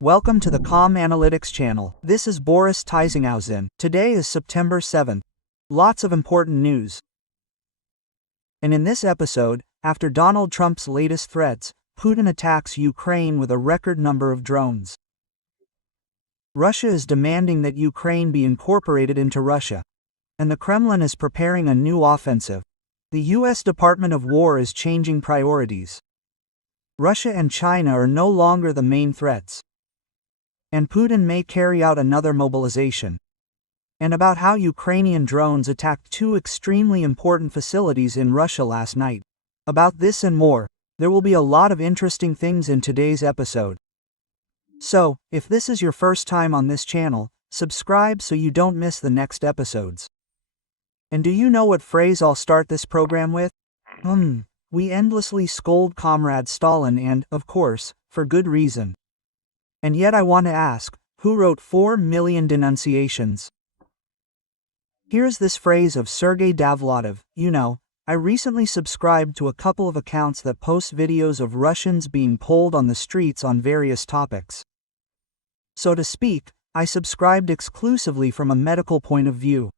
Welcome to the Com Analytics channel. This is Boris Tizengauzen. Today is September 7th. Lots of important news. And in this episode, after Donald Trump's latest threats, Putin attacks Ukraine with a record number of drones. Russia is demanding that Ukraine be incorporated into Russia. And the Kremlin is preparing a new offensive. The US Department of War is changing priorities. Russia and China are no longer the main threats. And Putin may carry out another mobilization. And about how Ukrainian drones attacked two extremely important facilities in Russia last night. About this and more, there will be a lot of interesting things in today's episode. So, if this is your first time on this channel, subscribe so you don't miss the next episodes. And do you know what phrase I'll start this program with? We endlessly scold Comrade Stalin and, of course, for good reason. And yet I want to ask, who wrote 4 million denunciations? Here's this phrase of Sergei Davlotov. I recently subscribed to a couple of accounts that post videos of Russians being polled on the streets on various topics. So to speak, I subscribed exclusively from a medical point of view.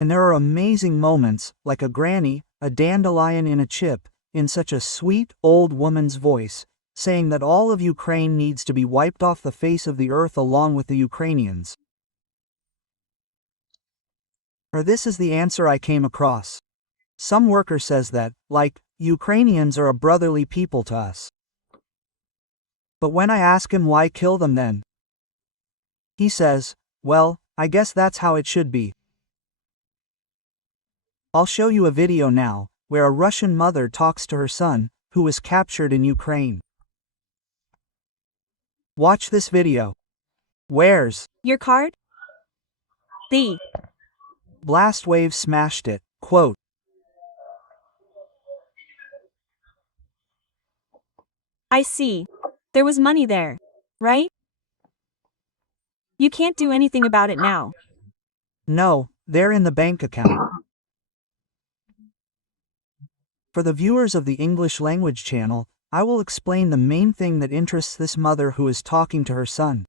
And there are amazing moments, like a granny, a dandelion in a chip, in such a sweet, old woman's voice, saying that all of Ukraine needs to be wiped off the face of the earth along with the Ukrainians. Or this is the answer I came across. Some worker says that, Ukrainians are a brotherly people to us. But when I ask him why kill them then, he says, well, I guess that's how it should be. I'll show you a video now, where a Russian mother talks to her son, who was captured in Ukraine. Watch this video. Where's your card? The blast wave smashed it, quote. I see. There was money there, right? You can't do anything about it now. No, they're in the bank account. For the viewers of the English language channel, I will explain the main thing that interests this mother who is talking to her son.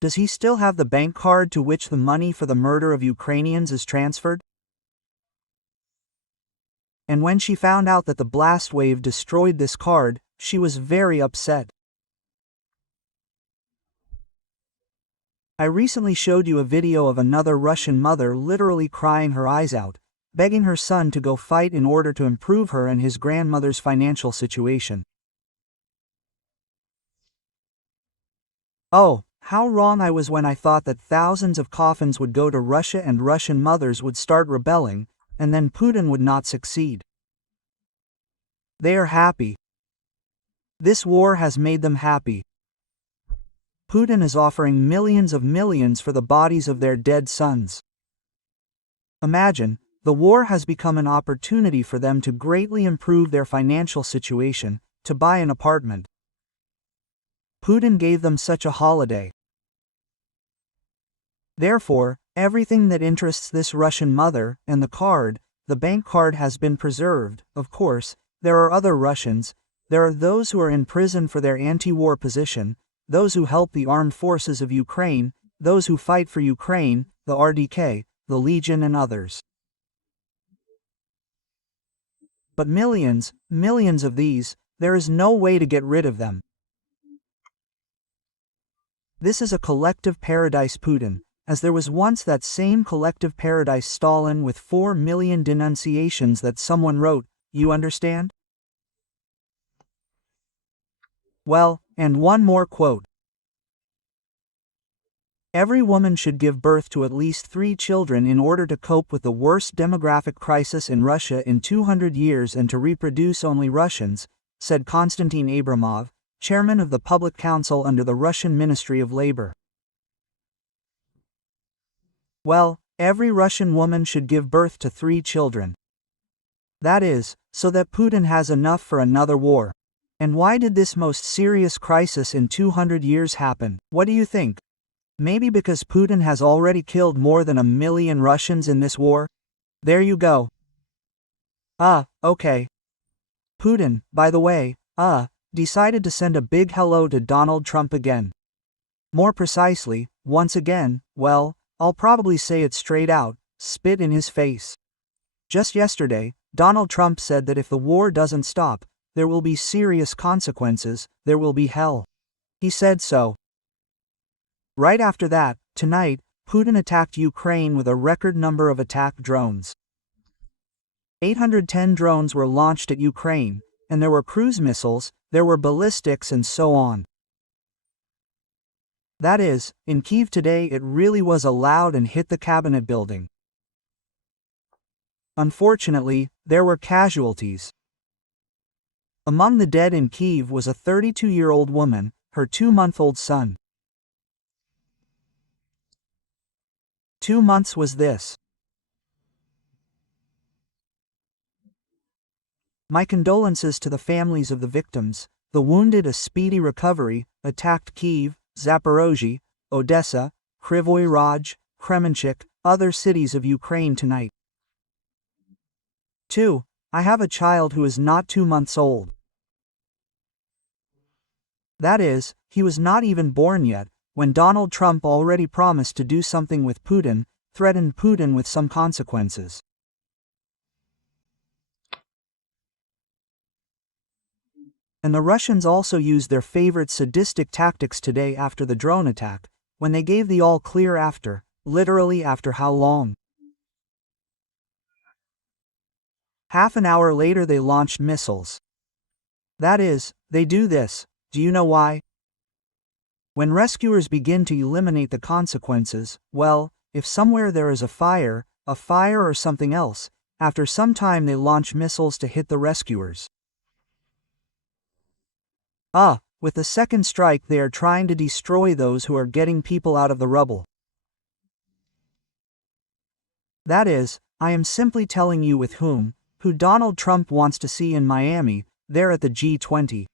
Does he still have the bank card to which the money for the murder of Ukrainians is transferred? And when she found out that the blast wave destroyed this card, she was very upset. I recently showed you a video of another Russian mother literally crying her eyes out, begging her son to go fight in order to improve her and his grandmother's financial situation. Oh, how wrong I was when I thought that thousands of coffins would go to Russia and Russian mothers would start rebelling, and then Putin would not succeed. They are happy. This war has made them happy. Putin is offering millions for the bodies of their dead sons. Imagine, the war has become an opportunity for them to greatly improve their financial situation, to buy an apartment. Putin gave them such a holiday. Therefore, everything that interests this Russian mother, and the bank card has been preserved. Of course, there are other Russians. There are those who are in prison for their anti-war position, those who help the armed forces of Ukraine, those who fight for Ukraine, the RDK, the Legion and others. But millions of these, there is no way to get rid of them. This is a collective paradise Putin, as there was once that same collective paradise Stalin with 4 million denunciations that someone wrote, you understand? Well, and one more quote. Every woman should give birth to at least 3 children in order to cope with the worst demographic crisis in Russia in 200 years and to reproduce only Russians, said Konstantin Abramov, chairman of the Public Council under the Russian Ministry of Labor. Well, every Russian woman should give birth to 3 children. That is, so that Putin has enough for another war. And why did this most serious crisis in 200 years happen? What do you think? Maybe because Putin has already killed more than 1 million Russians in this war? There you go. Okay. Putin, by the way, decided to send a big hello to Donald Trump again. More precisely, once again, well, I'll probably say it straight out, spit in his face. Just yesterday, Donald Trump said that if the war doesn't stop, there will be serious consequences, there will be hell. He said so. Right after that, tonight, Putin attacked Ukraine with a record number of attack drones. 810 drones were launched at Ukraine, and there were cruise missiles, there were ballistics and so on. That is, in Kiev today it really was allowed and hit the cabinet building. Unfortunately, there were casualties. Among the dead in Kiev was a 32-year-old woman, her 2-month-old son. 2 months was this. My condolences to the families of the victims, the wounded a speedy recovery, attacked Kiev, Zaporozhye, Odessa, Kryvyi Rog, Kremenchuk, other cities of Ukraine tonight. 2. I have a child who is not 2 months old. That is, he was not even born yet, when Donald Trump already promised to do something with Putin, threatened Putin with some consequences. And the Russians also used their favorite sadistic tactics today after the drone attack, when they gave the all clear after, literally after how long? Half an hour later they launched missiles. That is, they do this, do you know why? When rescuers begin to eliminate the consequences, well, if somewhere there is a fire or something else, after some time they launch missiles to hit the rescuers. With the second strike they are trying to destroy those who are getting people out of the rubble. That is, I am simply telling you with who Donald Trump wants to see in Miami, there at the G20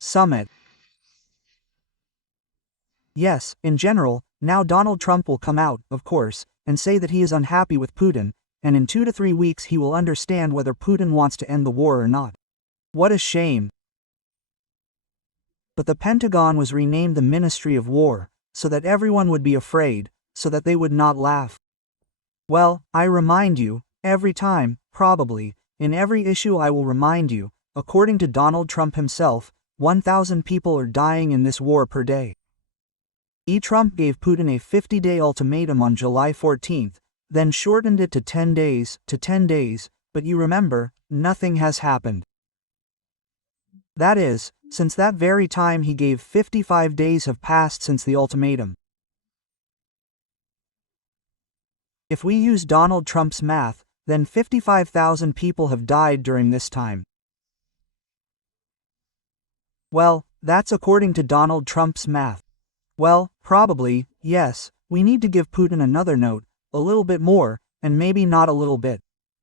summit. Yes, in general, now Donald Trump will come out, of course, and say that he is unhappy with Putin, and in 2 to 3 weeks he will understand whether Putin wants to end the war or not. What a shame. But the Pentagon was renamed the Ministry of War, so that everyone would be afraid, so that they would not laugh. Well, I remind you, every time, probably, in every issue I will remind you, according to Donald Trump himself, 1,000 people are dying in this war per day. Trump gave Putin a 50-day ultimatum on July 14th, then shortened it to 10 days, but you remember, nothing has happened. That is, since that very time he gave 55 days have passed since the ultimatum. If we use Donald Trump's math, then 55,000 people have died during this time. Well, that's according to Donald Trump's math. Well, probably, yes, we need to give Putin another note, a little bit more, and maybe not a little bit.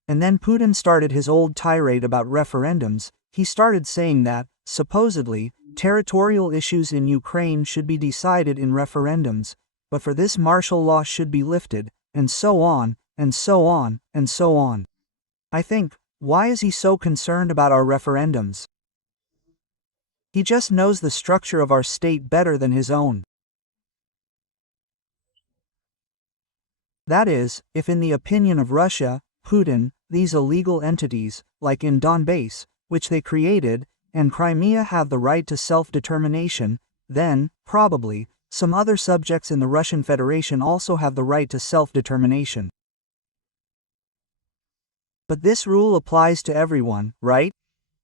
And then Putin started his old tirade about referendums. He started saying that, supposedly, territorial issues in Ukraine should be decided in referendums, but for this martial law should be lifted, and so on, and so on, and so on. I think, why is he so concerned about our referendums? He just knows the structure of our state better than his own. That is, if in the opinion of Russia, Putin, these illegal entities, like in Donbass, which they created, and Crimea have the right to self-determination, then, probably, some other subjects in the Russian Federation also have the right to self-determination. But this rule applies to everyone, right?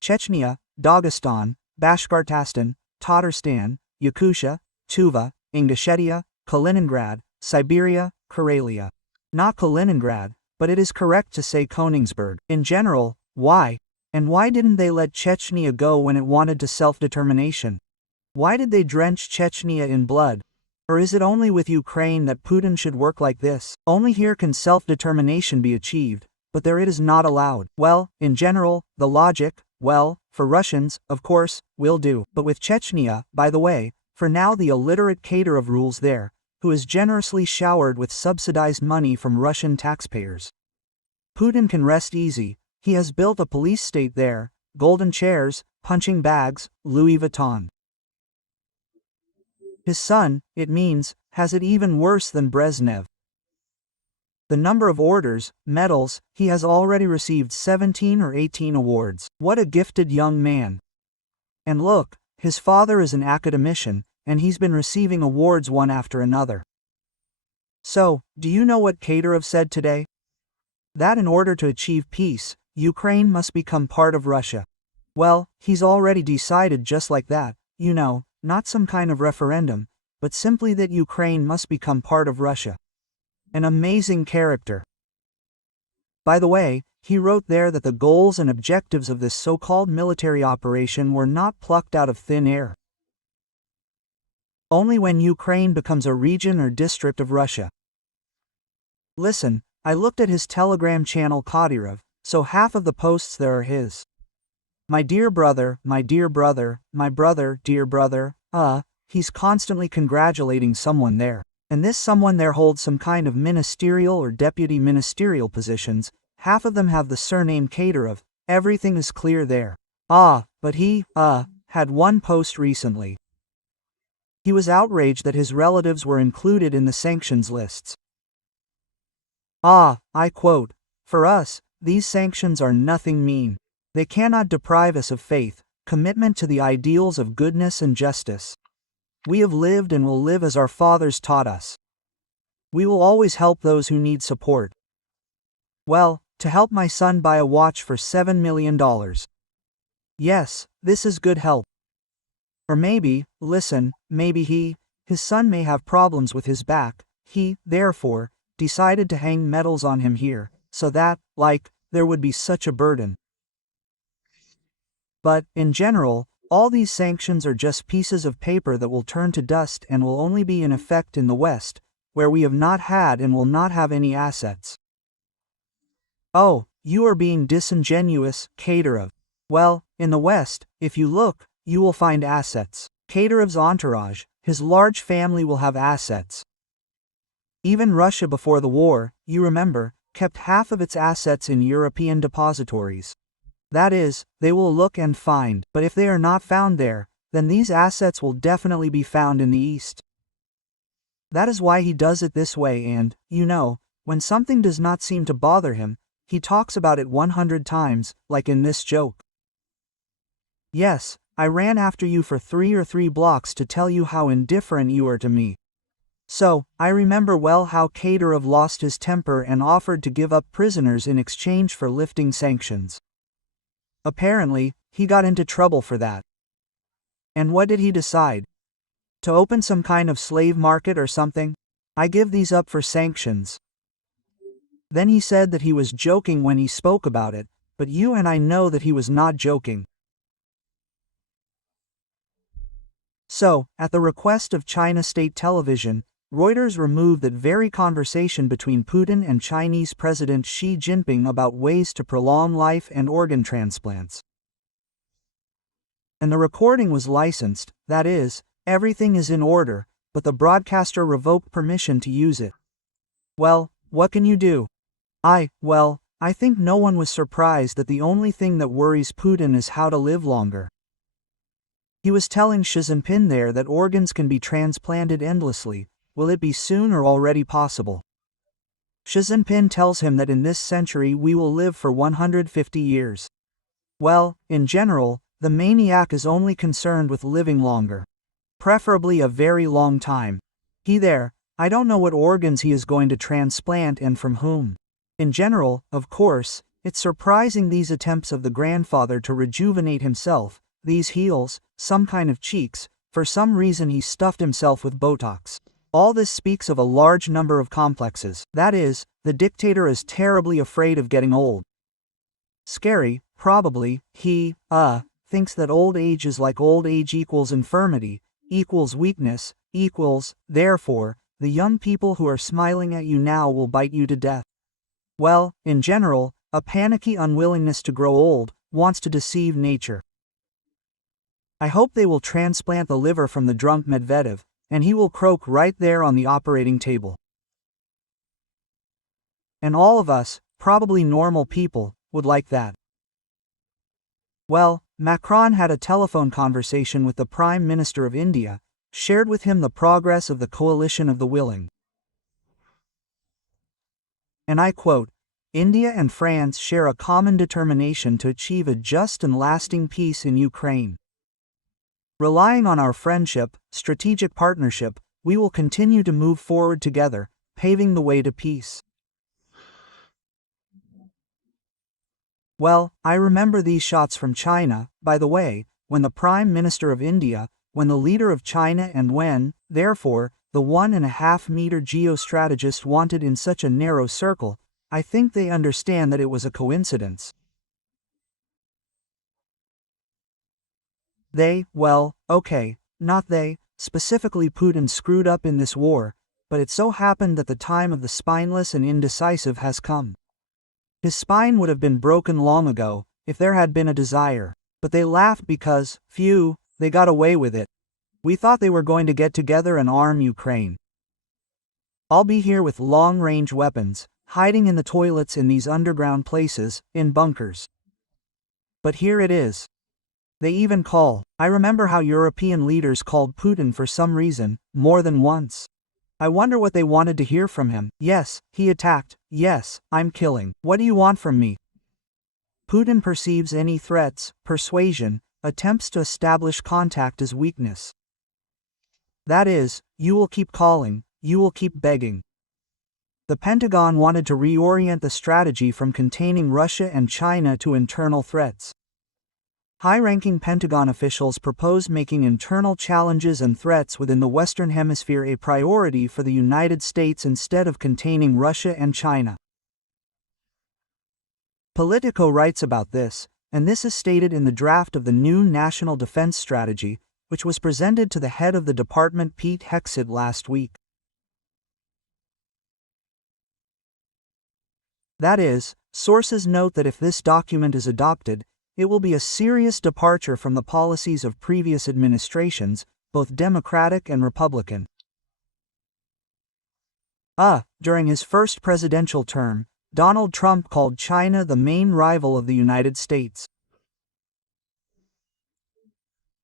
Chechnya, Dagestan, Bashkortostan, Tatarstan, Yakutia, Tuva, Ingushetia, Kaliningrad, Siberia, Karelia. Not Kaliningrad, but it is correct to say Königsberg. In general, why? And why didn't they let Chechnya go when it wanted to self-determination? Why did they drench Chechnya in blood? Or is it only with Ukraine that Putin should work like this? Only here can self-determination be achieved, but there it is not allowed. Well, in general, the logic, well, for Russians, of course, will do. But with Chechnya, by the way, for now the illiterate cater of rules there, who is generously showered with subsidized money from Russian taxpayers. Putin can rest easy, He has built a police state there, golden chairs, punching bags, Louis Vuitton. His son, it means, has it even worse than Brezhnev. The number of orders, medals, he has already received 17 or 18 awards. What a gifted young man. And look, his father is an academician, and he's been receiving awards one after another. So, do you know what Kadyrov said today? That in order to achieve peace, Ukraine must become part of Russia. Well, he's already decided just like that, you know, not some kind of referendum, but simply that Ukraine must become part of Russia. An amazing character. By the way, he wrote there that the goals and objectives of this so-called military operation were not plucked out of thin air. Only when Ukraine becomes a region or district of Russia. Listen, I looked at his Telegram channel Kadyrov, so half of the posts there are his. My dear brother, my dear brother, my brother, dear brother, he's constantly congratulating someone there. And this someone there holds some kind of ministerial or deputy ministerial positions. Half of them have the surname Kadyrov. Everything is clear there. But he, had one post recently. He was outraged that his relatives were included in the sanctions lists. I quote, "For us, these sanctions are nothing mean. They cannot deprive us of faith, commitment to the ideals of goodness and justice. We have lived and will live as our fathers taught us. We will always help those who need support. Well, to help my son buy a watch for $7 million. Yes, this is good help. Or maybe, listen, maybe his son may have problems with his back. He, therefore, decided to hang medals on him here, so that, there would be such a burden. But, in general, all these sanctions are just pieces of paper that will turn to dust and will only be in effect in the West, where we have not had and will not have any assets." Oh, you are being disingenuous, Kadyrov. Well, in the West, if you look, you will find assets. Kadyrov's entourage, his large family will have assets. Even Russia before the war, you remember, kept half of its assets in European depositories. That is, they will look and find, but if they are not found there, then these assets will definitely be found in the East. That is why he does it this way and, you know, when something does not seem to bother him, he talks about it 100 times, like in this joke. Yes, I ran after you for 3 blocks to tell you how indifferent you are to me. So, I remember well how Kadyrov lost his temper and offered to give up prisoners in exchange for lifting sanctions. Apparently, he got into trouble for that. And what did he decide? To open some kind of slave market or something? I give these up for sanctions. Then he said that he was joking when he spoke about it, but you and I know that he was not joking. So, at the request of China State Television, Reuters removed that very conversation between Putin and Chinese President Xi Jinping about ways to prolong life and organ transplants. And the recording was licensed, that is, everything is in order, but the broadcaster revoked permission to use it. Well, what can you do? I think no one was surprised that the only thing that worries Putin is how to live longer. He was telling Xi Jinping there that organs can be transplanted endlessly. Will it be soon or already possible? Xi Jinping tells him that in this century we will live for 150 years. Well, in general, the maniac is only concerned with living longer. Preferably a very long time. I don't know what organs he is going to transplant and from whom. In general, of course, it's surprising these attempts of the grandfather to rejuvenate himself, these heels, some kind of cheeks, for some reason he stuffed himself with Botox. All this speaks of a large number of complexes. That is, the dictator is terribly afraid of getting old. Scary, probably, he, thinks that old age is like old age equals infirmity, equals weakness, equals, therefore, the young people who are smiling at you now will bite you to death. Well, in general, a panicky unwillingness to grow old, wants to deceive nature. I hope they will transplant the liver from the drunk Medvedev, and he will croak right there on the operating table. And all of us, probably normal people, would like that. Well, Macron had a telephone conversation with the Prime Minister of India, shared with him the progress of the coalition of the willing. And I quote, "India and France share a common determination to achieve a just and lasting peace in Ukraine. Relying on our friendship, strategic partnership, we will continue to move forward together, paving the way to peace." Well, I remember these shots from China, by the way, when the Prime Minister of India, when the leader of China and when, therefore, the 1.5-meter geostrategist wanted in such a narrow circle, I think they understand that it was a coincidence. Well, okay, not they, specifically Putin screwed up in this war, but it so happened that the time of the spineless and indecisive has come. His spine would have been broken long ago, if there had been a desire, but they laughed because, phew, they got away with it. We thought they were going to get together and arm Ukraine. I'll be here with long-range weapons, hiding in the toilets in these underground places, in bunkers. But here it is. They even I remember how European leaders called Putin for some reason, more than once. I wonder what they wanted to hear from him. Yes, he attacked. Yes, I'm killing. What do you want from me? Putin perceives any threats, persuasion, attempts to establish contact as weakness. That is, you will keep calling, you will keep begging. The Pentagon wanted to reorient the strategy from containing Russia and China to internal threats. High-ranking Pentagon officials proposed making internal challenges and threats within the Western Hemisphere a priority for the United States instead of containing Russia and China. Politico writes about this, and this is stated in the draft of the new National Defense Strategy, which was presented to the head of the department Pete Hegseth last week. That is, sources note that if this document is adopted, it will be a serious departure from the policies of previous administrations, both Democratic and Republican. During his first presidential term, Donald Trump called China the main rival of the United States.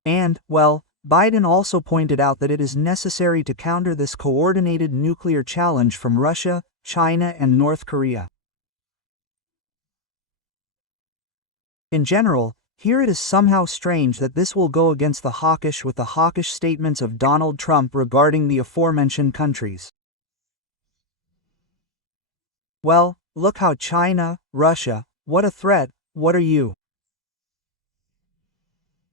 And, well, Biden also pointed out that it is necessary to counter this coordinated nuclear challenge from Russia, China, and North Korea. In general, here it is somehow strange that this will go against the hawkish with the hawkish statements of Donald Trump regarding the aforementioned countries. Well, look how China, Russia, what a threat, what are you?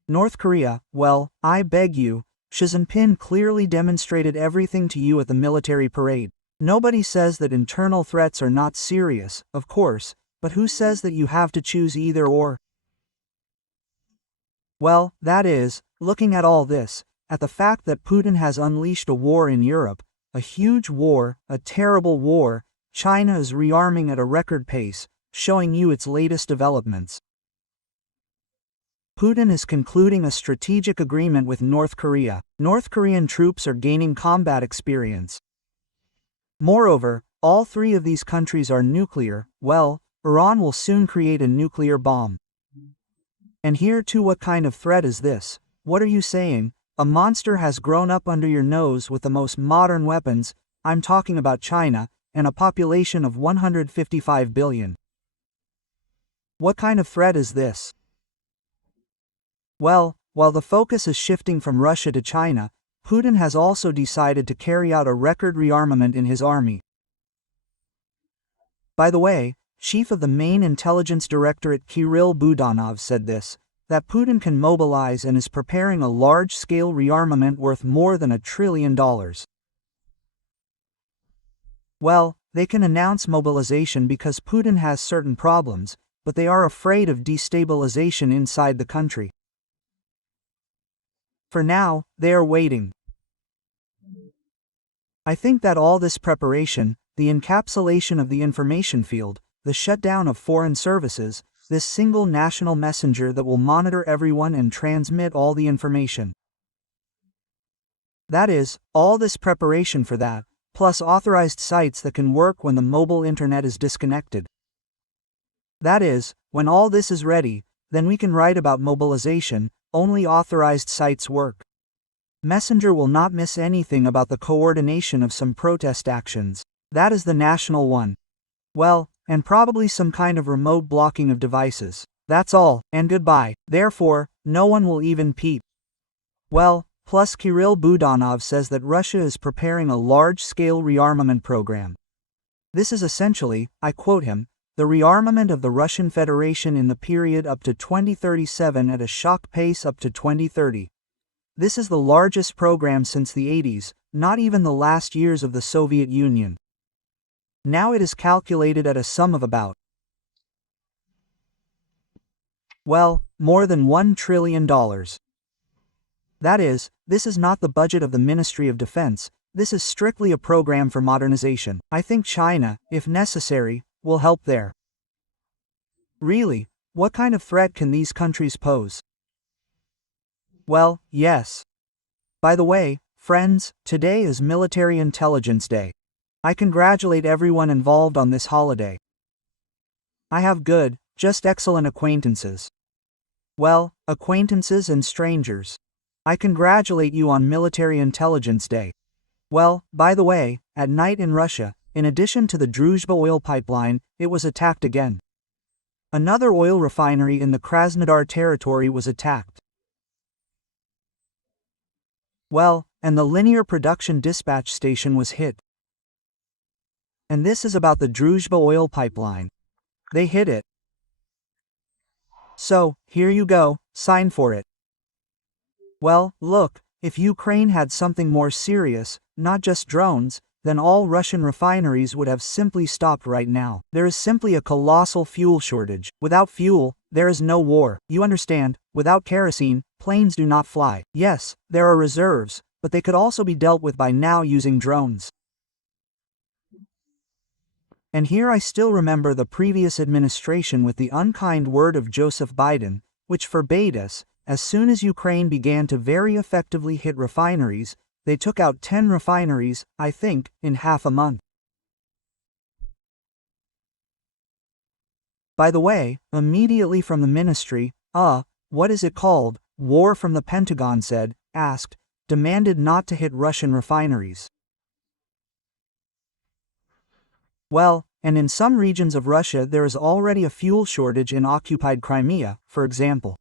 North Korea, well, I beg you, Xi Jinping clearly demonstrated everything to you at the military parade. Nobody says that internal threats are not serious, of course, but who says that you have to choose either or? Well, that is, looking at all this, at the fact that Putin has unleashed a war in Europe, a huge war, a terrible war, China is rearming at a record pace, showing you its latest developments. Putin is concluding a strategic agreement with North Korea. North Korean troops are gaining combat experience. Moreover, all three of these countries are nuclear. Well, Iran will soon create a nuclear bomb. And here too, what kind of threat is this? What are you saying? A monster has grown up under your nose with the most modern weapons, I'm talking about China, and a population of 155 billion. What kind of threat is this? Well, while the focus is shifting from Russia to China, Putin has also decided to carry out a record rearmament in his army. By the way, Chief of the main intelligence directorate Kirill Budanov said this, that Putin can mobilize and is preparing a large-scale rearmament worth more than $1 trillion. Well, they can announce mobilization because Putin has certain problems, but they are afraid of destabilization inside the country. For now, they are waiting. I think that all this preparation, the encapsulation of the information field, the shutdown of foreign services, this single national messenger that will monitor everyone and transmit all the information. That is, all this preparation for that, plus authorized sites that can work when the mobile internet is disconnected. That is, when all this is ready, then we can write about mobilization, only authorized sites work. Messenger will not miss anything about the coordination of some protest actions. That is the national one. Well, and probably some kind of remote blocking of devices. That's all, and goodbye. Therefore, no one will even peep. Well, plus Kirill Budanov says that Russia is preparing a large-scale rearmament program. This is essentially, I quote him, the rearmament of the Russian Federation in the period up to 2037 at a shock pace up to 2030. This is the largest program since the 80s, not even the last years of the Soviet Union. Now it is calculated at a sum of about, well, more than $1 trillion. That is, this is not the budget of the Ministry of Defense, this is strictly a program for modernization. I think China, if necessary, will help there. Really, what kind of threat can these countries pose? Well, yes. By the way, friends, today is Military Intelligence Day. I congratulate everyone involved on this holiday. I have good, just excellent acquaintances. Well, acquaintances and strangers. I congratulate you on Military Intelligence Day. Well, by the way, at night in Russia, in addition to the Druzhba oil pipeline, it was attacked again. Another oil refinery in the Krasnodar territory was attacked. Well, and the linear production dispatch station was hit. And this is about the Druzhba oil pipeline. They hit it. So, here you go, sign for it. Well, look, if Ukraine had something more serious, not just drones, then all Russian refineries would have simply stopped right now. There is simply a colossal fuel shortage. Without fuel, there is no war. You understand, without kerosene, planes do not fly. Yes, there are reserves, but they could also be dealt with by now using drones. And here I still remember the previous administration with the unkind word of Joseph Biden, which forbade us, as soon as Ukraine began to very effectively hit refineries, they took out 10 refineries, I think, in half a month. By the way, immediately from the ministry, what is it called, War from the Pentagon said, asked, demanded not to hit Russian refineries. Well, and in some regions of Russia there is already a fuel shortage in occupied Crimea, for example.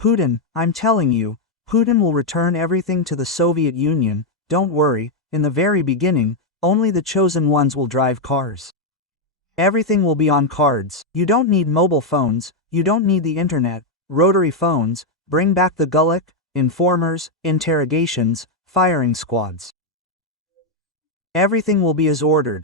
Putin, I'm telling you, Putin will return everything to the Soviet Union, don't worry, in the very beginning, only the chosen ones will drive cars. Everything will be on cards. You don't need mobile phones, you don't need the internet, rotary phones, bring back the Gulag, informers, interrogations, firing squads. Everything will be as ordered.